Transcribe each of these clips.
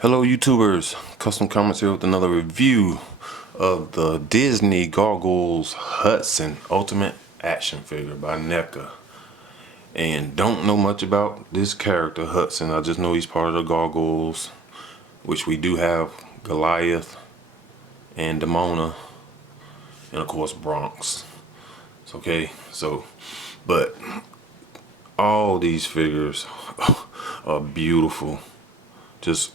Hello YouTubers, Custom Comments here with another review of the Disney Gargoyles Hudson Ultimate Action Figure by Neca. And don't know much about this character Hudson, I just know he's part of the Gargoyles, which we do have Goliath and Demona and of course Bronx. It's okay, so, but all these figures are beautiful, just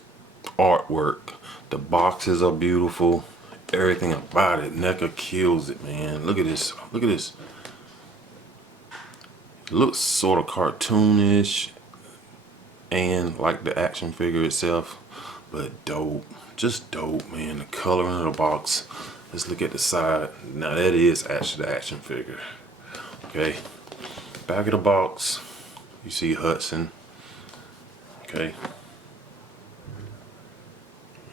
artwork. The boxes are beautiful. Everything about it. Neca kills it, man. Look at this. Look at this. It looks sort of cartoonish and like the action figure itself, but dope. Just dope, man. The coloring of the box. Let's look at the side. Now that is actually the action figure. Okay. Back of the box, you see Hudson. Okay.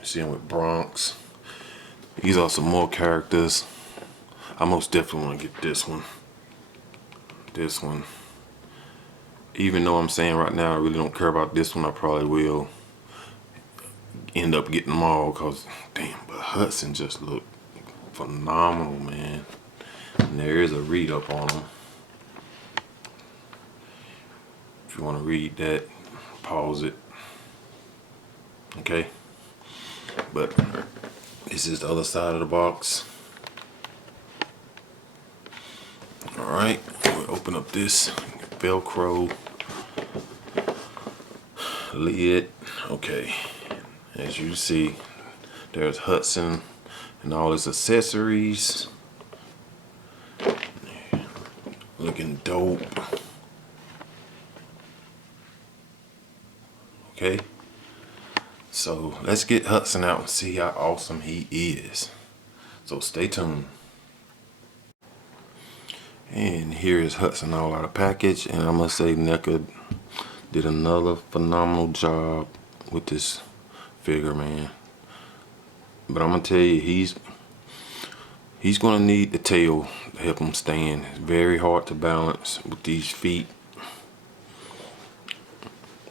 See him with Bronx. These are some more characters. I most definitely want to get this one. This one. Even though I'm saying right now I really don't care about this one, I probably will end up getting them all because, damn, but Hudson just looked phenomenal, man. And there is a read up on him. If you want to read that, pause it. Okay. But this is the other side of the box. Alright, we'll open up this Velcro lid. Okay, as you see, there's Hudson and all his accessories. Looking dope. Okay. So let's get Hudson out and see how awesome he is. So stay tuned. And here is Hudson all out of package, and I must say Neca did another phenomenal job with this figure, man. But I'm gonna tell you, he's gonna need the tail to help him stand. It's very hard to balance with these feet.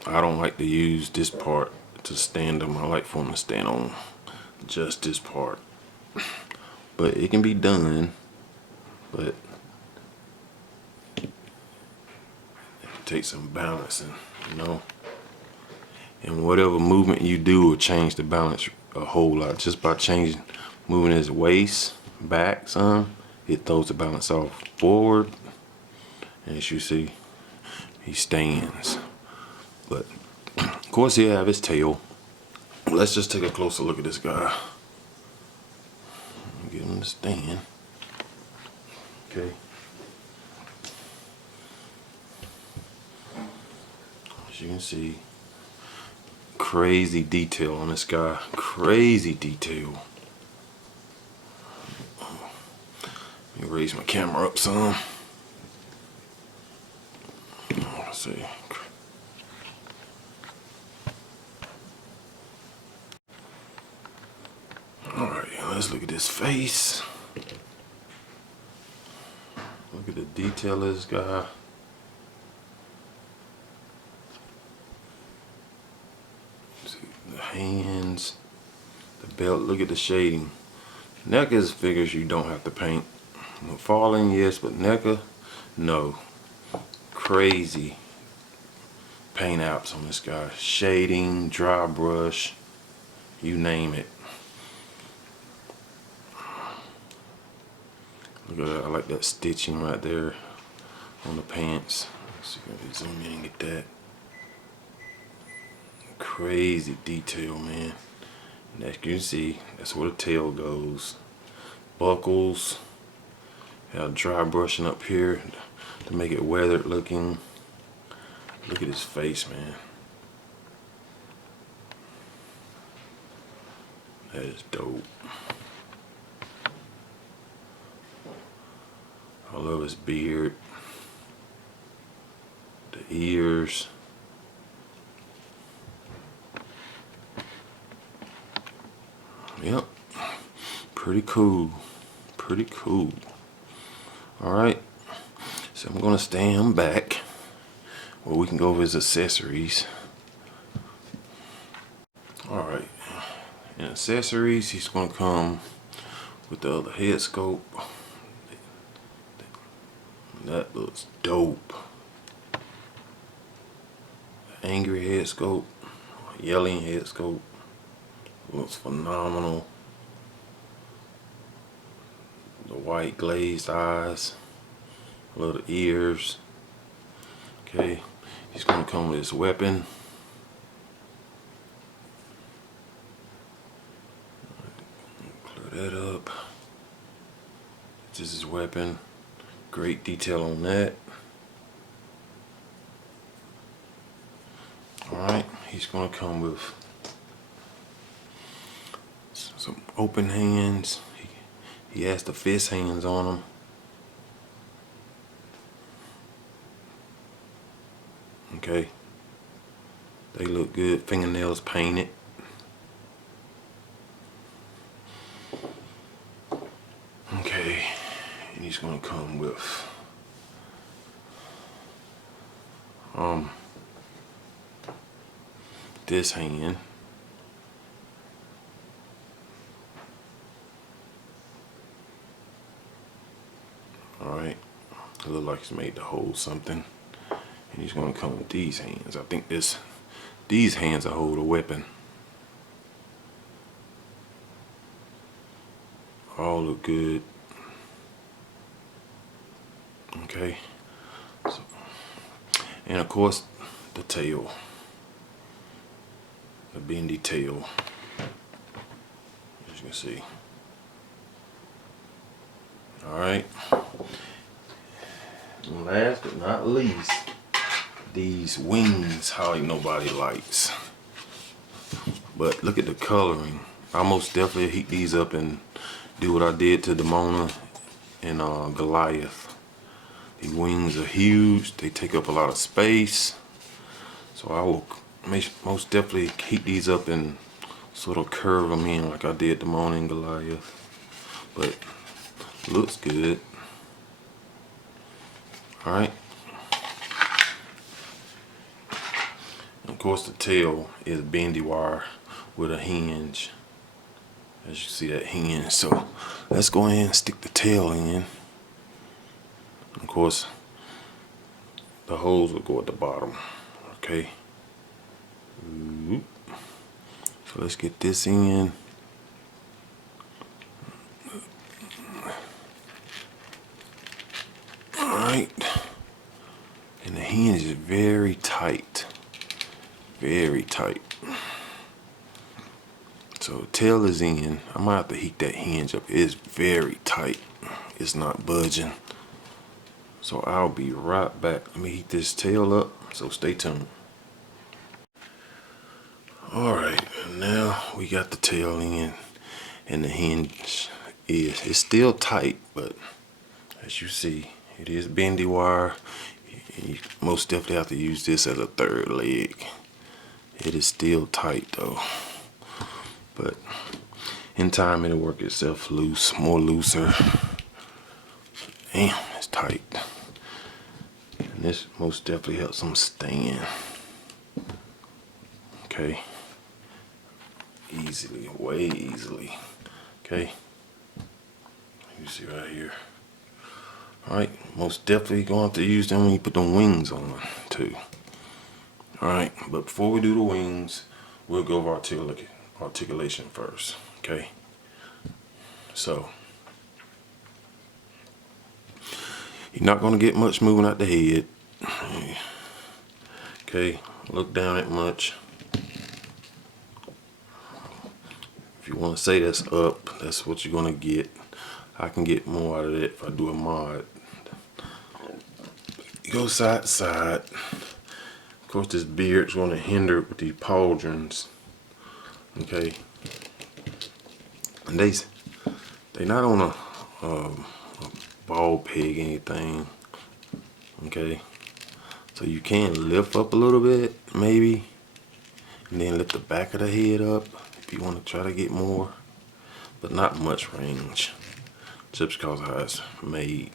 I don't like to use this part to stand him. I like for him to stand on just this part, but it can be done, but it takes some balancing, you know, and whatever movement you do will change the balance a whole lot. Just by moving his waist back some, it throws the balance off forward, and as you see, he stands. But of course he'll have his tail. Let's just take a closer look at this guy. Get him to stand. Okay. As you can see, crazy detail on this guy. Crazy detail. Let me raise my camera up some. Let's see. Let's look at this face. Look at the detail of this guy. See the hands, the belt. Look at the shading. Neca's figures you don't have to paint. Falling, yes, but Neca, no. Crazy paint apps on this guy. Shading, dry brush, you name it. Look at that. I like that stitching right there on the pants. Let's see if I can zoom in and get that. Crazy detail, man. And as you can see, that's where the tail goes. Buckles. Have dry brushing up here to make it weathered looking. Look at his face, man. That is dope. I love his beard, the ears. Yep, pretty cool, pretty cool. All right, so I'm gonna stand him back where we can go over his accessories. All right, And accessories, he's gonna come with the other head scope. That looks dope. Angry head scope, yelling head scope, looks phenomenal. The white glazed eyes, little ears. Okay, he's gonna come with his weapon. Clear that up. This is his weapon. Great detail on that. Alright, he's gonna come with some open hands. He has the fist hands on them. Okay, they look good. Fingernails painted. Okay, and he's gonna come with this hand. Alright, it looks like it's made to hold something. And he's gonna come with these hands. I think these hands will hold a weapon. All look good. Okay. So, and of course, the tail. The bendy tail. As you can see. Alright. And last but not least, these wings, how ain't nobody likes. But look at the coloring. I most definitely heat these up and do what I did to Demona and Goliath. These wings are huge. They take up a lot of space. So I will most definitely heat these up and sort of curve them in like I did Demona and Goliath. But looks good. Alright. Of course the tail is bendy wire with a hinge. As you see that hinge. So let's go ahead and stick the tail in. Of course the holes will go at the bottom. Okay. So let's get this in. Alright. And the hinge is very tight. Very tight. So tail is in. I might have to heat that hinge up. It's very tight. It's not budging. So I'll be right back. Let me heat this tail up. So stay tuned. Alright, now we got the tail in and the hinge it's still tight, but as you see, it is bendy wire. You most definitely have to use this as a third leg. It is still tight though, but in time it'll work itself loose, more looser. Damn, it's tight. And this most definitely helps them stand. Okay. Easily, way easily. Okay. You see right here. Alright, most definitely going to have to use them when you put them wings on too. Alright, but before we do the wings, we'll go over articulation first. Okay. So you're not gonna get much moving out the head. Okay, look down at much. If you want to say that's up, that's what you're gonna get. I can get more out of that if I do a mod. You go side to side. Of course, this beard's gonna hinder it with these pauldrons. Okay, and they not on a ball peg anything. Okay, so you can lift up a little bit maybe, and then lift the back of the head up if you want to try to get more, but not much range, just because of how it's made.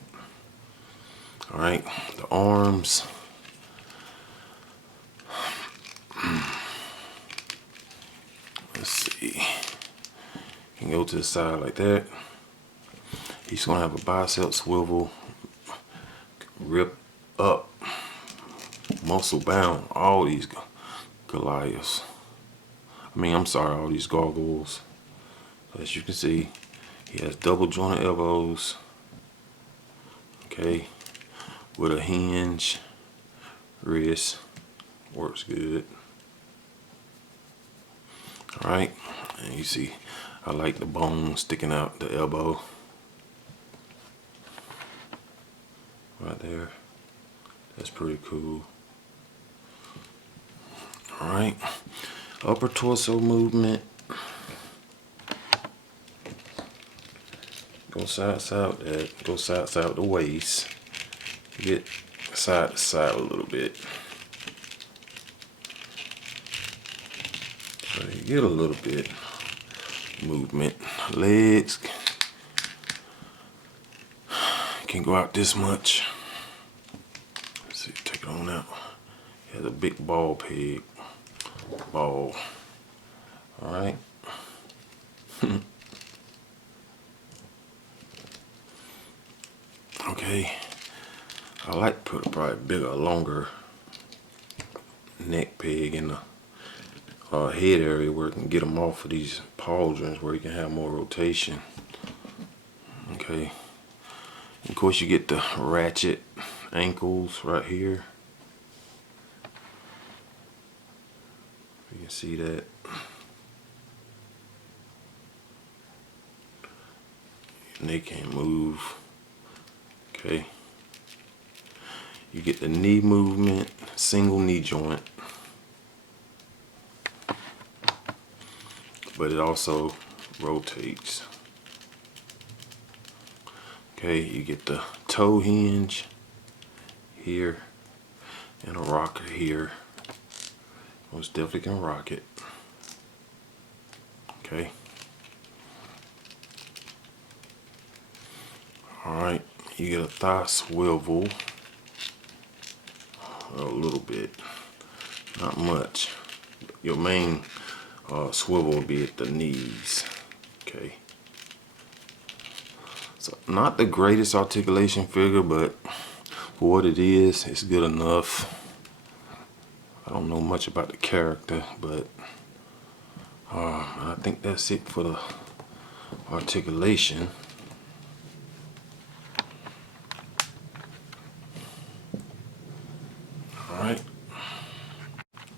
All right, the arms. Let's see. can go to the side like that. He's gonna have a bicep swivel, rip up, muscle bound, all these Goliaths. All these gargoyles. As you can see, he has double jointed elbows, okay, with a hinge wrist, works good. Alright, and you see, I like the bone sticking out the elbow. Right there, that's pretty cool. Alright, upper torso movement. Go side side with that, go side side with the waist. Get side to side a little bit. So you get a little bit movement. Legs can go out this much. Let's see, take it on out. He has a big ball peg. Ball. Alright. Okay. I like to put a probably bigger, longer neck peg in the head area where it can get them off of these pauldrons where you can have more rotation. Okay. Of course, you get the ratchet ankles right here. You can see that. And they can't move. Okay. You get the knee movement, single knee joint. But it also rotates. Okay, you get the toe hinge here and a rocker here. Most definitely can rock it. Okay. Alright, you get a thigh swivel. A little bit. Not much. Your main swivel will be at the knees. Okay. So not the greatest articulation figure, but for what it is, it's good enough. I don't know much about the character, but I think that's it for the articulation. Alright.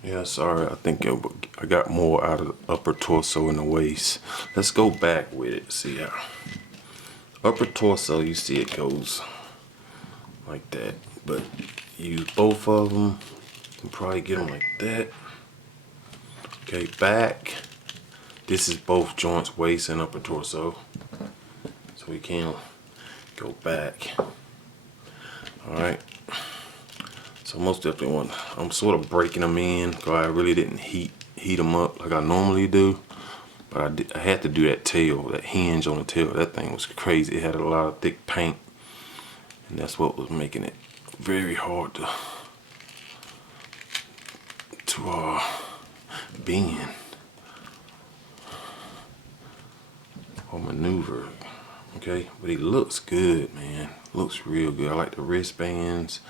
Yeah, sorry, I think I got more out of the upper torso and the waist. Let's go back with it, see how. Upper torso, you see it goes like that, but use both of them. You can probably get them like that. Okay, back. This is both joints, waist and upper torso. So we can go back. Alright. So most definitely I'm sort of breaking them in because I really didn't heat them up like I normally do. But I had to do that tail, that hinge on the tail. That thing was crazy. It had a lot of thick paint. And that's what was making it very hard to bend or maneuver. Okay, but he looks good, man. Looks real good. I like the wristbands.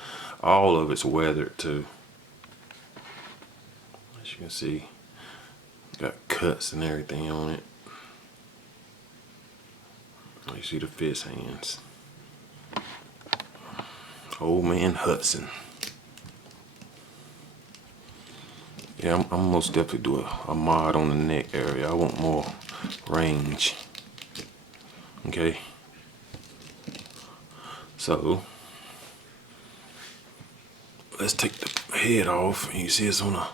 All of it's weathered too. As you can see, got cuts and everything on it. You see the fist hands. Old man Hudson. Yeah, I'm most definitely do a mod on the neck area. I want more range. Okay. So let's take the head off, and you see it's on a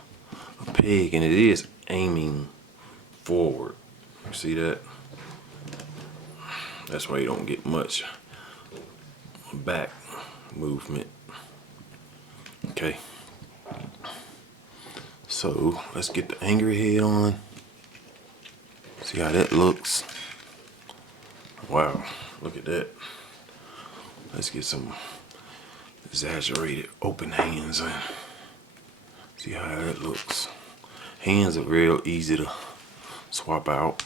peg, and it is aiming forward. You see that? That's why you don't get much back movement. Okay. So let's get the angry head on. See how that looks. Wow, look at that. Let's get some exaggerated open hands in. See how that looks. Hands are real easy to swap out.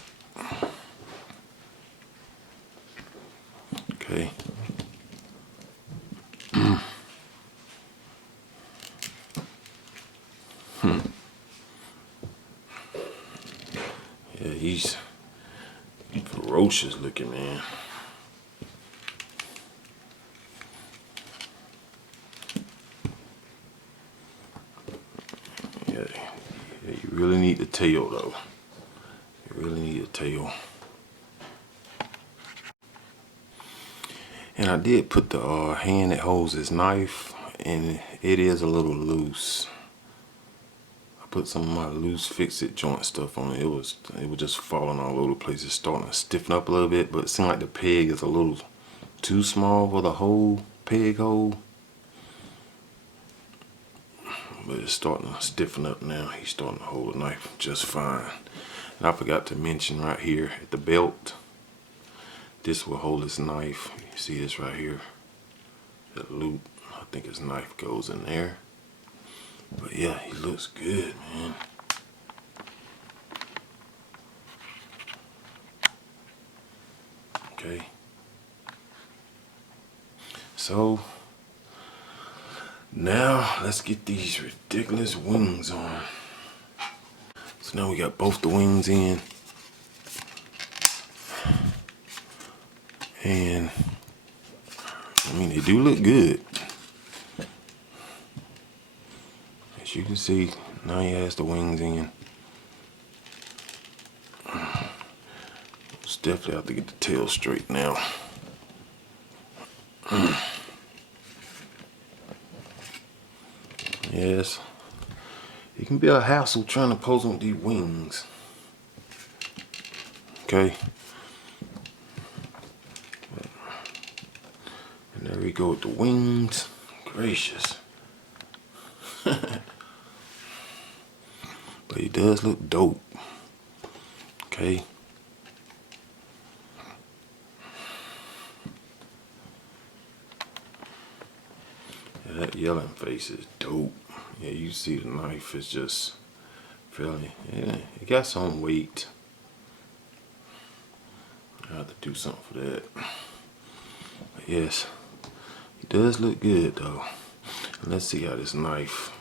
Okay. Yeah, he's ferocious looking, man. Yeah, you really need the tail though. You really need a tail. And I did put the hand that holds his knife, and it is a little loose. I put some of my loose fix-it joint stuff on it. It was just falling all over the place. It's starting to stiffen up a little bit, but it seemed like the peg is a little too small for the whole peg hole. But it's starting to stiffen up now. He's starting to hold the knife just fine. And I forgot to mention right here at the belt, this will hold his knife. You see this right here? That loop. I think his knife goes in there. But yeah, he looks good, man. Okay. So now let's get these ridiculous wings on. So now we got both the wings in. And I mean, they do look good. As you can see, now he has the wings in. Just definitely have to get the tail straight now. Yes, it can be a hassle trying to pose on these wings. Okay. And there we go with the wings. Gracious. But he does look dope. Okay. Yeah, that yelling face is dope. Yeah, you see the knife is just fairly, yeah, it got some weight. I have to do something for that. But yes, it does look good though. Let's see how this knife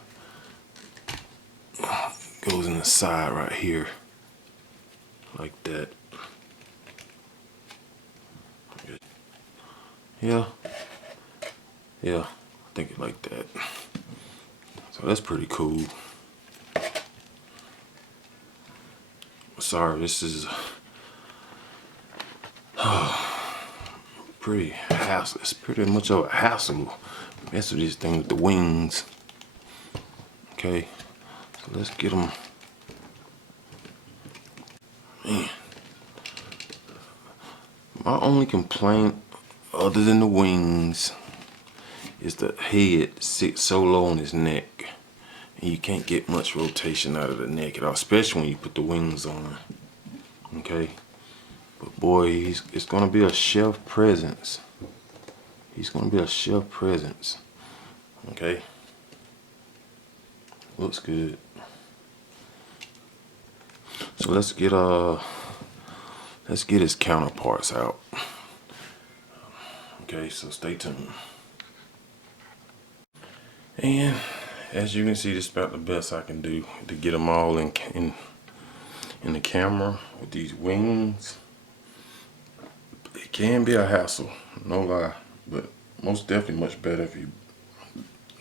goes in the side right here. Like that. Yeah. Yeah, I think it like that. So that's pretty cool. Sorry, this is pretty hassle. It's pretty much of a hassle. Mess with this thing with the wings. Okay, so let's get them. Man, my only complaint, other than the wings, is the head sits so low on his neck, and you can't get much rotation out of the neck at all, especially when you put the wings on. Okay, but boy, it's gonna be a chef presence. He's gonna be a chef presence. Okay, looks good. So let's get his counterparts out. Okay, so stay tuned. And as you can see, this is about the best I can do to get them all in the camera with these wings. It can be a hassle, no lie, but most definitely much better if you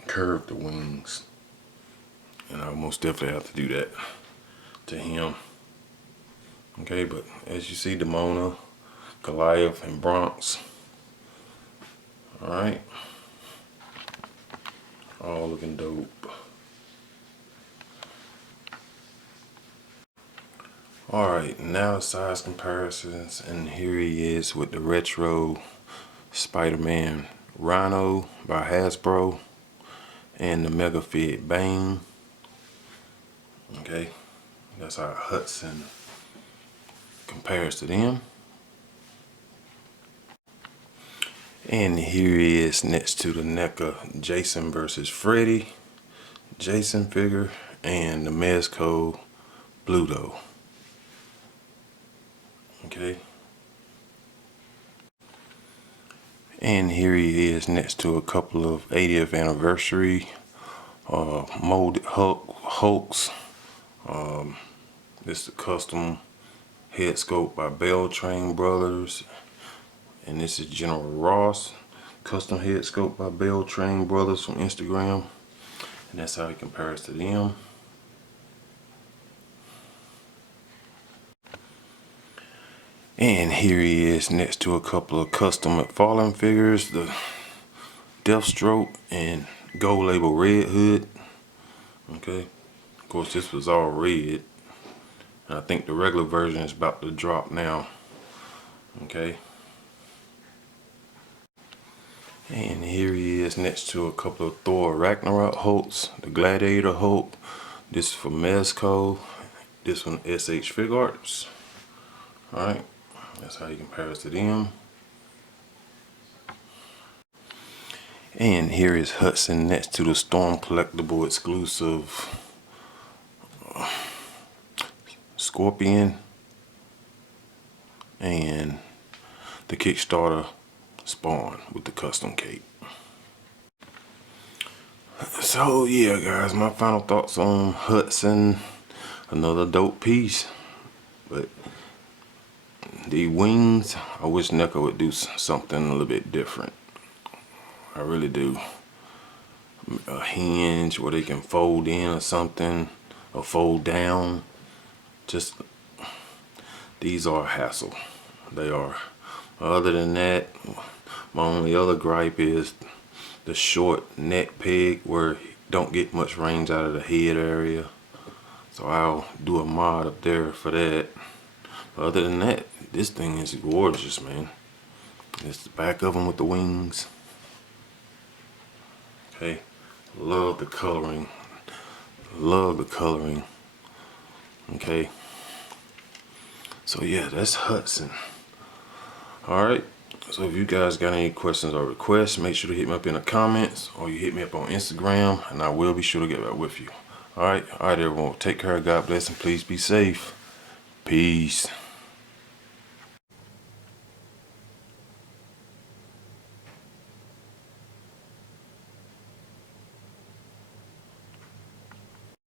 curve the wings. And I'll most definitely have to do that to him. Okay, but as you see, Demona, Goliath, and Bronx. Alright. All looking dope. Alright, now size comparisons, and here he is with the retro Spider-Man Rhino by Hasbro and the Mega Fit Bane. Okay, that's how Hudson compares to them. And here he is next to the NECA Jason versus Freddy Jason figure and the Mezco Bluto. Okay. And here he is next to a couple of 80th anniversary molded Hulks. This is a custom head sculpt by Beltrain Brothers. And this is General Ross. Custom head sculpt by Beltrain Brothers from Instagram. And that's how he compares to them. And here he is next to a couple of custom McFarlane figures, the Deathstroke and Gold Label Red Hood. Okay, of course this was all red. And I think the regular version is about to drop now. Okay. And here he is next to a couple of Thor Ragnarok Hulks, the Gladiator Hulk. This is from Mezco. This one SH Fig Arts. Alright. That's how he compares to them. And here is Hudson next to the Storm Collectible exclusive Scorpion and the Kickstarter Spawn with the custom cape. So yeah guys, my final thoughts on Hudson. Another dope piece, but the wings, I wish Neca would do something a little bit different. I really do. A hinge where they can fold in or something, or fold down. Just, these are a hassle. They are. Other than that, my only other gripe is the short neck peg where you don't get much range out of the head area. So I'll do a mod up there for that. But other than that, this thing is gorgeous, man. It's the back of them with the wings. Okay, love the coloring. Love the coloring. Okay. So yeah, that's Hudson. Alright. So if you guys got any questions or requests, make sure to hit me up in the comments or you hit me up on Instagram and I will be sure to get back with you. Alright everyone. Take care. God bless and please be safe. Peace.